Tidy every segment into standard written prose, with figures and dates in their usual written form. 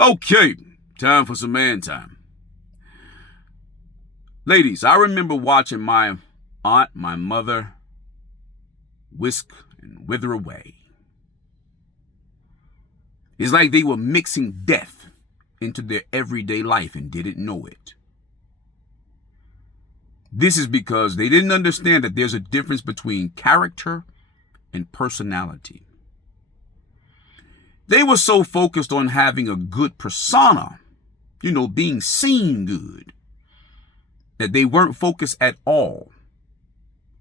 Okay, time for some man time. Ladies, I remember watching my aunt, my mother, whisk and wither away. It's like they were mixing death into their everyday life and didn't know it. This is because they didn't understand that there's a difference between character and personality. They were so focused on having a good persona, being seen good, that they weren't focused at all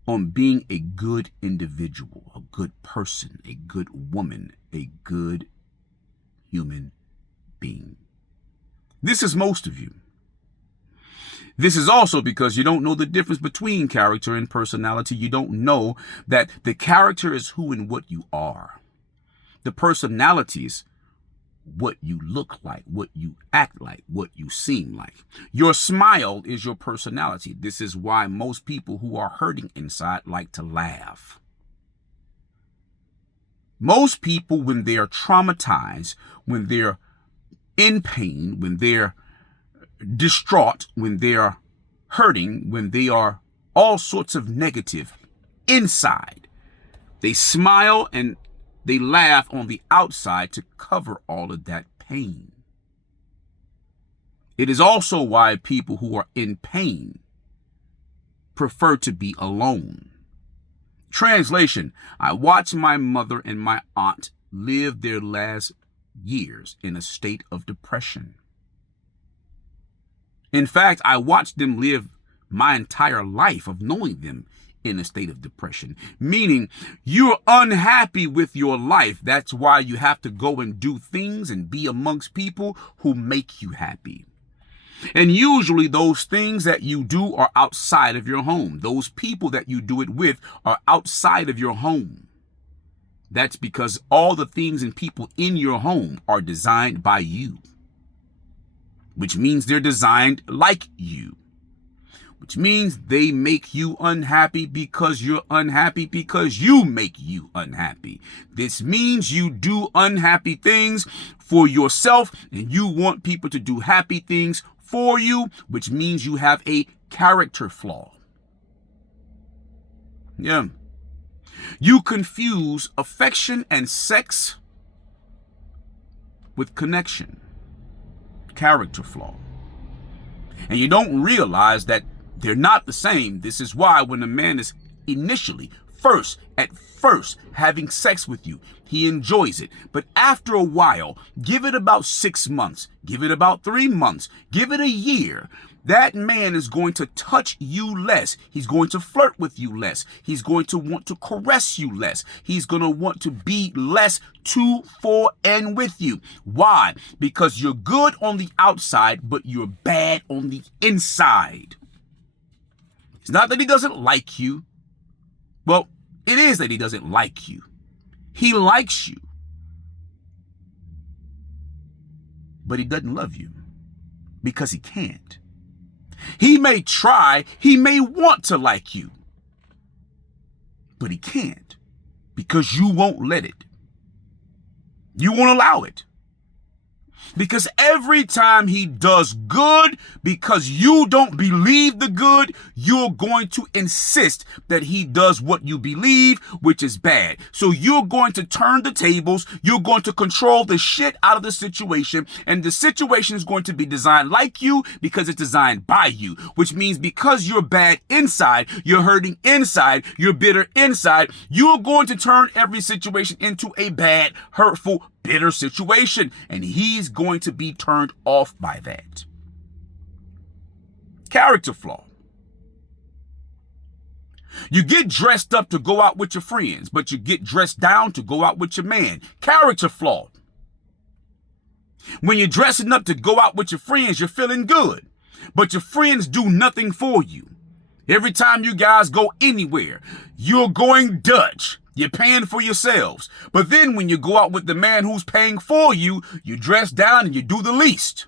on being a good individual, a good person, a good woman, a good human being. This is most of you. This is also because you don't know the difference between character and personality. You don't know that the character is who and what you are. The personality is what you look like, what you act like, what you seem like. Your smile is your personality. This is why most people who are hurting inside like to laugh. Most people, when they are traumatized, when they're in pain, when they're distraught, when they are hurting, when they are all sorts of negative inside, they smile and they laugh on the outside to cover all of that pain. It is also why people who are in pain prefer to be alone. Translation: I watched my mother and my aunt live their last years in a state of depression. In fact, I watched them live my entire life of knowing them in a state of depression, meaning you're unhappy with your life. That's why you have to go and do things and be amongst people who make you happy. And usually those things that you do are outside of your home. Those people that you do it with are outside of your home. That's because all the things and people in your home are designed by you, which means they're designed like you, which means they make you unhappy because you're unhappy because you make you unhappy. This means you do unhappy things for yourself and you want people to do happy things for you, which means you have a character flaw. Yeah. You confuse affection and sex with connection. Character flaw. And you don't realize that they're not the same. This is why when a man is at first having sex with you, he enjoys it. But after a while, give it about 6 months, give it about 3 months, give it a year, that man is going to touch you less. He's going to flirt with you less. He's going to want to caress you less. He's going to want to be less to, for, and with you. Why? Because you're good on the outside, but you're bad on the inside. It's not that he doesn't like you. Well, it is that he doesn't like you. He likes you, but he doesn't love you because he can't. He may try, he may want to like you, but he can't because you won't let it. You won't allow it. Because every time he does good, because you don't believe the good, you're going to insist that he does what you believe, which is bad. So you're going to turn the tables, you're going to control the shit out of the situation, and the situation is going to be designed like you because it's designed by you, which means because you're bad inside, you're hurting inside, you're bitter inside, you're going to turn every situation into a bad, hurtful, bitter situation, and he's going to be turned off by that. Character flaw. You get dressed up to go out with your friends, but you get dressed down to go out with your man. Character flaw. When you're dressing up to go out with your friends, you're feeling good, but your friends do nothing for you. Every time you guys go anywhere, you're going Dutch. You're paying for yourselves. But then when you go out with the man who's paying for you, you dress down and you do the least.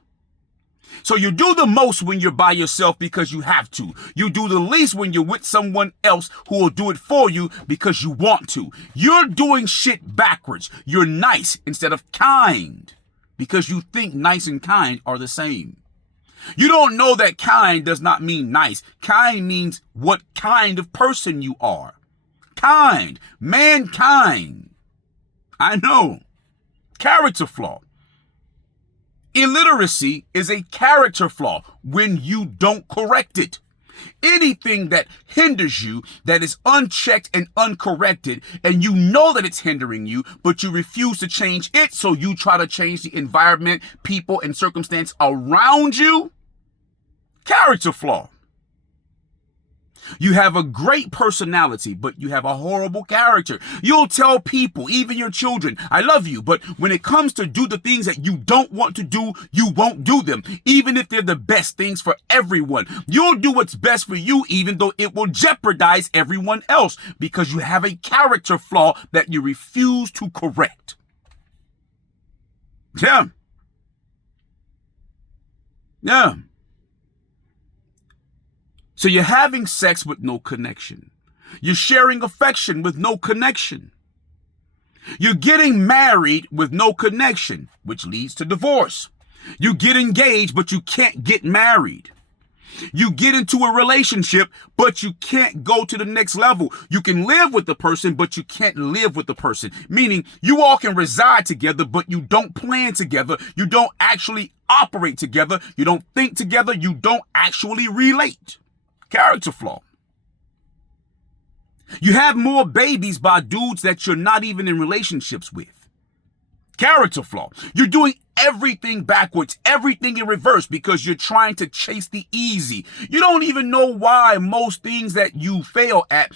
So you do the most when you're by yourself because you have to. You do the least when you're with someone else who will do it for you because you want to. You're doing shit backwards. You're nice instead of kind because you think nice and kind are the same. You don't know that kind does not mean nice. Kind means what kind of person you are. Kind, mankind. I know. Character flaw. Illiteracy is a character flaw when you don't correct it. Anything that hinders you, that is unchecked and uncorrected, and you know that it's hindering you, but you refuse to change it, so you try to change the environment, people, and circumstance around you. Character flaw. You have a great personality, but you have a horrible character. You'll tell people, even your children, I love you, but when it comes to do the things that you don't want to do, you won't do them, even if they're the best things for everyone. You'll do what's best for you, even though it will jeopardize everyone else, because you have a character flaw that you refuse to correct. Yeah. Yeah. So you're having sex with no connection. You're sharing affection with no connection. You're getting married with no connection, which leads to divorce. You get engaged, but you can't get married. You get into a relationship, but you can't go to the next level. You can live with the person, but you can't live with the person. Meaning you all can reside together, but you don't plan together. You don't actually operate together. You don't think together. You don't actually relate. Character flaw. You have more babies by dudes that you're not even in relationships with. Character flaw. You're doing everything backwards, everything in reverse, because you're trying to chase the easy. You don't even know why most things that you fail at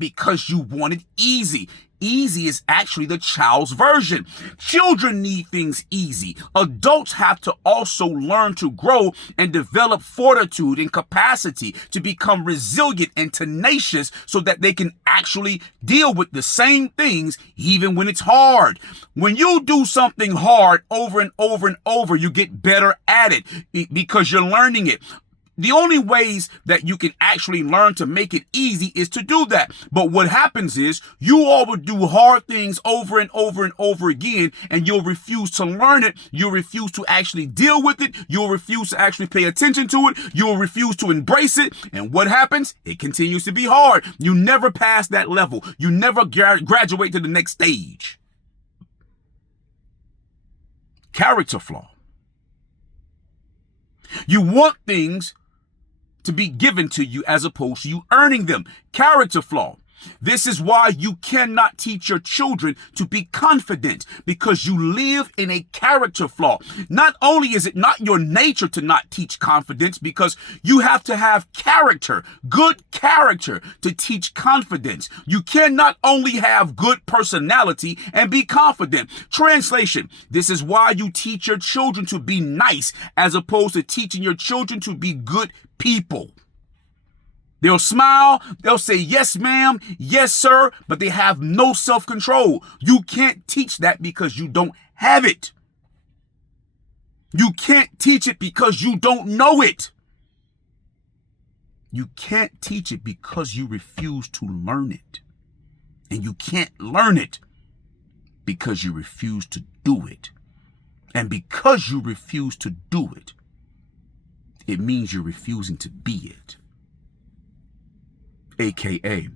because you want it easy. Easy is actually the child's version. Children need things easy. Adults have to also learn to grow and develop fortitude and capacity to become resilient and tenacious so that they can actually deal with the same things even when it's hard. When you do something hard over and over and over, you get better at it because you're learning it. The only ways that you can actually learn to make it easy is to do that. But what happens is you all will do hard things over and over and over again, and you'll refuse to learn it. You'll refuse to actually deal with it. You'll refuse to actually pay attention to it. You'll refuse to embrace it. And what happens? It continues to be hard. You never pass that level. You never graduate to the next stage. Character flaw. You want things to be given to you as opposed to you earning them. Character flaw. This is why you cannot teach your children to be confident, because you live in a character flaw. Not only is it not your nature to not teach confidence, because you have to have character, good character, to teach confidence. You cannot only have good personality and be confident. Translation: this is why you teach your children to be nice as opposed to teaching your children to be good people. They'll smile, they'll say, yes, ma'am, yes, sir, but they have no self-control. You can't teach that because you don't have it. You can't teach it because you don't know it. You can't teach it because you refuse to learn it. And you can't learn it because you refuse to do it. And because you refuse to do it, it means you're refusing to be it. AKA,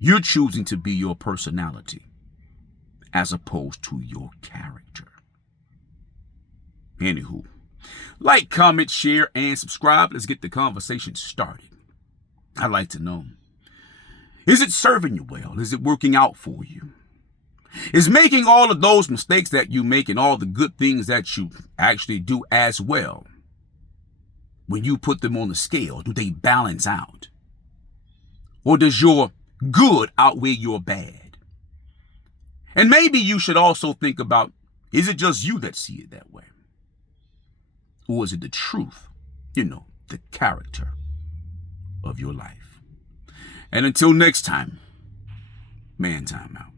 you're choosing to be your personality as opposed to your character. Anywho, like, comment, share, and subscribe. Let's get the conversation started. I'd like to know, is it serving you well? Is it working out for you? Is making all of those mistakes that you make and all the good things that you actually do as well, when you put them on the scale, do they balance out? Or does your good outweigh your bad? And maybe you should also think about, is it just you that see it that way? Or is it the truth, the character of your life? And until next time, man time out.